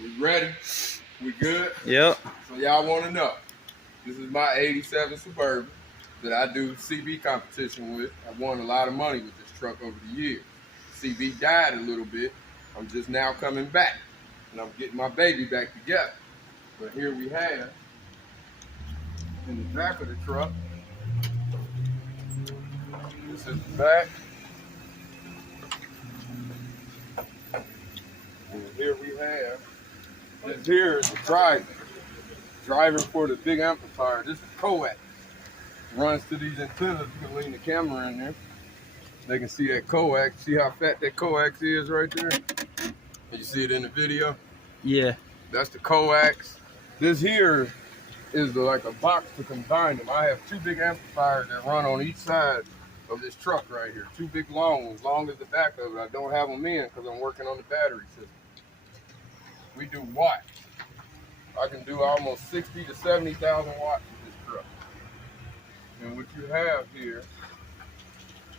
We ready? We good? Yep. So y'all want to know, this is my 87 Suburban that I do CB competition with. I've won a lot of money with this truck over the years. CB died a little bit. I'm just now coming back, and I'm getting my baby back together. But here we have, in the back of the truck, this is the back. And here we have, this here is the driver for the big amplifier. This is coax. Runs to these antennas. You can lean the camera in there. They can see that coax. See how fat that coax is right there? You see it in the video? Yeah. That's the coax. This here is like a box to combine them. I have two big amplifiers that run on each side of this truck right here. Two big long ones, long as the back of it. I don't have them in because I'm working on the battery system. We do watts. I can do almost 60 to 70,000 watts with this truck. And what you have here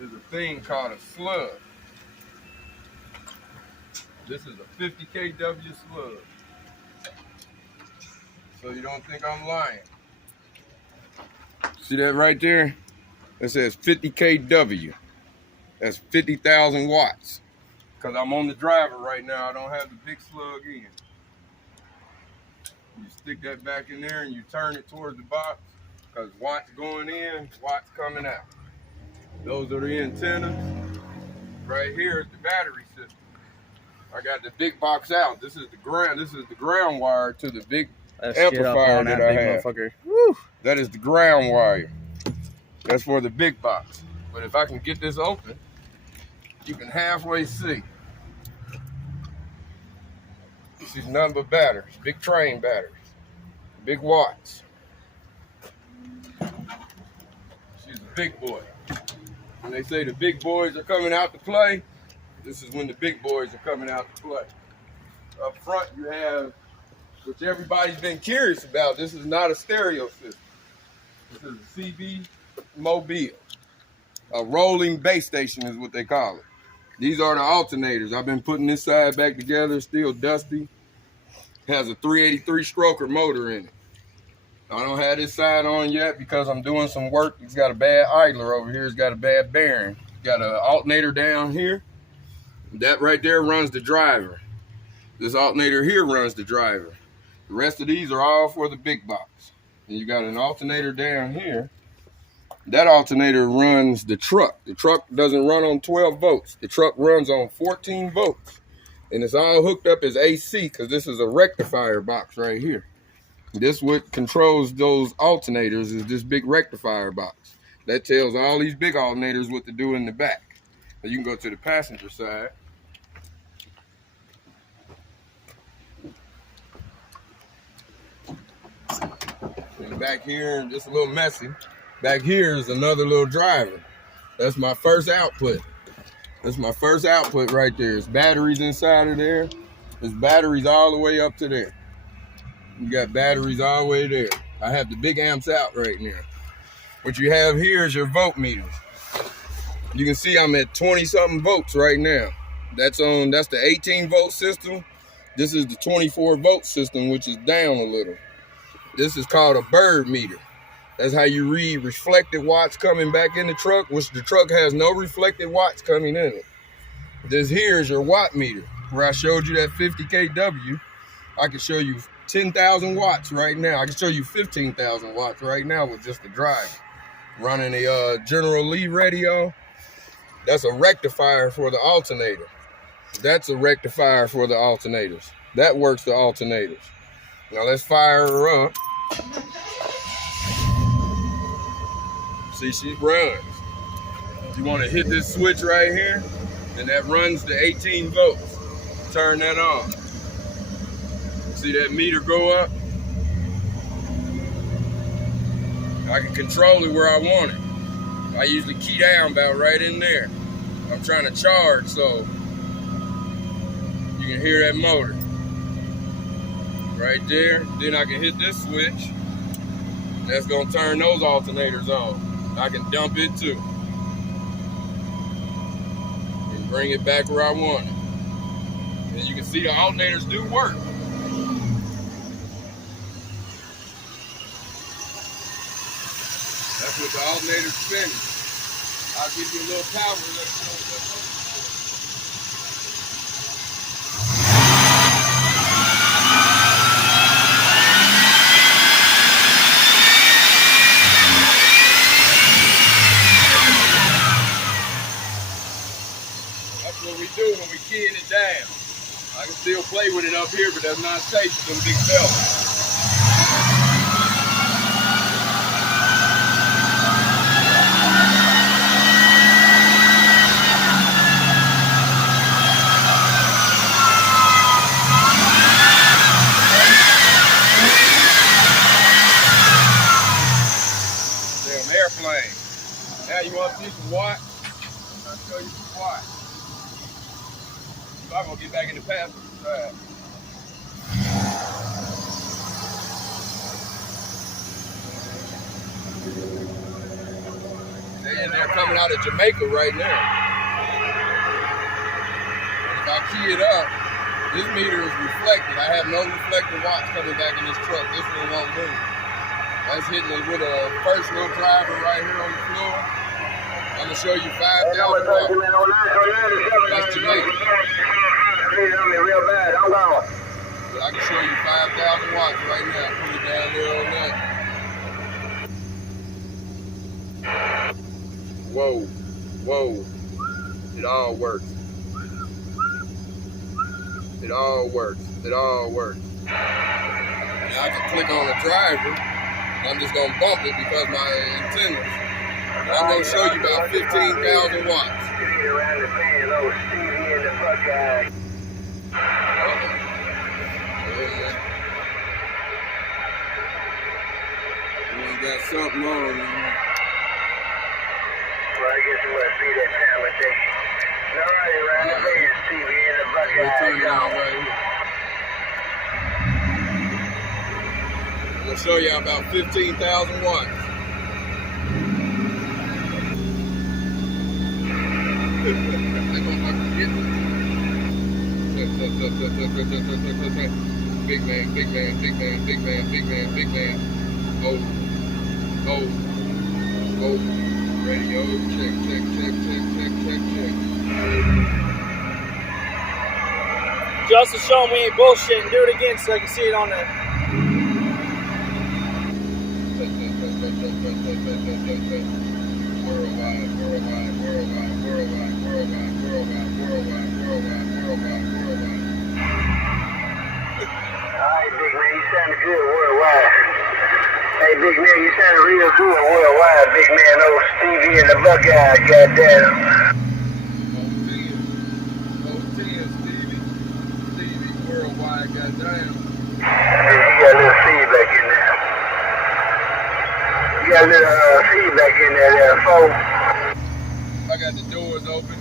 is a thing called a slug. This is a 50 kW slug. So you don't think I'm lying. See that right there? It says 50 kW. That's 50,000 watts. Because I'm on the driver right now, I don't have the big slug in. You stick that back in there and you turn it towards the box, because watts going in, watts coming out. Those are the antennas. Right here is the battery system. I got the big box out. This is the ground wire to the big amplifier that I have. Woo. That is the ground wire. That's for the big box. But if I can get this open, you can halfway see. This is nothing but batteries, big train batteries, big watts. She's a big boy. When they say the big boys are coming out to play, this is when the big boys are coming out to play. Up front you have, which everybody's been curious about, this is not a stereo system. This is a CB mobile. A rolling base station is what they call it. These are the alternators. I've been putting this side back together, still dusty. It has a 383 stroker motor in it. I don't have this side on yet because I'm doing some work. It's got a bad idler over here. It's got a bad bearing. Got an alternator down here. That right there runs the driver. This alternator here runs the driver. The rest of these are all for the big box. And you got an alternator down here. That alternator runs the truck. The truck doesn't run on 12 volts. The truck runs on 14 volts. And it's all hooked up as AC because this is a rectifier box right here. This what controls those alternators is this big rectifier box. That tells all these big alternators what to do in the back. Now you can go to the passenger side. And back here, just a little messy. Back here is another little driver. That's my first output. That's my first output right there. There's batteries inside of there. There's batteries all the way up to there. You got batteries all the way there. I have the big amps out right now. What you have here is your voltmeter. You can see I'm at 20-something volts right now. That's the 18 volt system. This is the 24 volt system, which is down a little. This is called a bird meter. That's how you read reflected watts coming back in the truck, which the truck has no reflected watts coming in it. This here is your watt meter, where I showed you that 50 kW. I can show you 10,000 watts right now. I can show you 15,000 watts right now with just the drive. Running a General Lee radio. That's a rectifier for the alternator. That's a rectifier for the alternators. That works the alternators. Now let's fire her up. See, she runs. You want to hit this switch right here, and that runs the 18 volts. Turn that on. See that meter go up? I can control it where I want it. I usually key down about right in there. I'm trying to charge, so you can hear that motor. Right there. Then I can hit this switch. That's gonna turn those alternators on. I can dump it too. And bring it back where I want it. And you can see the alternators do work. with the alternator spinning. I'll give you a little power and let you know what that's for. That's what we do when we keying it down. I can still play with it up here, but that's not safe for them big belts. Damn airplane. Now you want to see some watts? I'll show you some watts. So I'm gonna get back in the passenger side. They're coming out of Jamaica right now. If I key it up, this meter is reflected. I have no reflective watts coming back in this truck. This one won't move. That's hitting it with a personal driver right here on the floor. I'm gonna show you 5,000 watts. That's Jamaica. Real bad. I'm gone. So I can show you 5,000 watts right now. Put it down there on that. Whoa, whoa. It all works. It all works. It all works. Now I can click on the driver. I'm just gonna bump it because my antennas. And I'm gonna show you about 15,000 watts. We got something on. Well, I guess you want to see that time of day. No, around the Vegas TV in the bucket. We'll turn it on right here. I'm gonna show you about 15,000 watts. Big man, big man, big man, big man, big man, big man. Oh, oh, oh. Radio, check, check, check, check, check, check, check. Just to show them we ain't bullshitting, do it again so I can see it on there. Worldwide, worldwide, worldwide, worldwide, worldwide, worldwide, worldwide, worldwide, worldwide, worldwide. All right, big man, you sounded good worldwide. Hey, big man, you sounded real good worldwide, big man. Old Stevie in the Buckeye, goddamn. Stevie, worldwide, goddamn. Hey, you got a little feedback in there. You got a little feedback in there, folks. I got the doors open.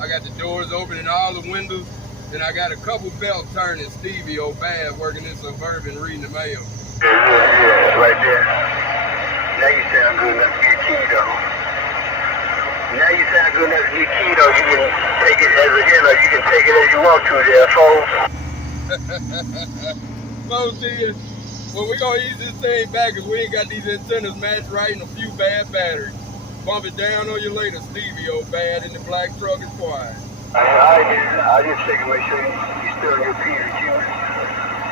I got the doors open and all the windows. And I got a couple belts turning Stevie O'Bad working in Suburban reading the mail. Yeah, right there. Now you sound good enough to get keyed on. Now you sound good enough to get keyed on. You can take it as a hitter. You can take it as you want to there, folks. Folks here, well, we're going to ease this thing back because we ain't got these antennas matched right and a few bad batteries. Bump it down on you later, Stevie O'Bad in the black truck is quiet. I just check and make sure you still on your P's and Q's.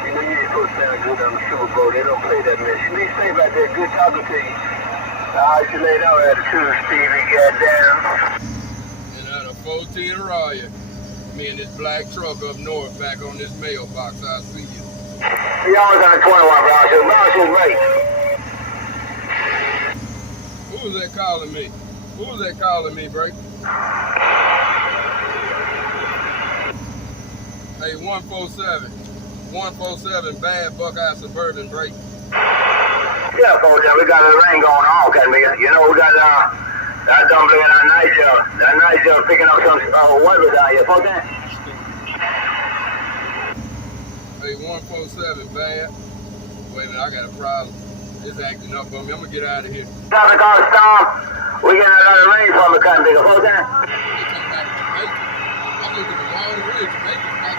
You know you ain't supposed to sound good on the Super Bowl. They don't play that mess. You be safe out there. Good talking to you. Alright, you laid out attitude, Stevie. Goddamn. And out of 14 Arroyo, me and this black truck up north back on this mailbox. I'll see you. You always on the 21, bro. Just right. Who was that calling me? Who was that calling me, Break? Hey, 147. 147, bad Buckeye Suburban, Break. Yeah, folks, we got a rain going on, can we? You know, we got that dumpling in our night job. That night job picking up some weather down here, folks. Hey, 147, bad. Wait a minute, I got a problem. It's acting up on me. I'm gonna get out of here. Traffic on the storm. We getting a lot of rain from the country, folks. I'm looking the wrong way. Jamaica's not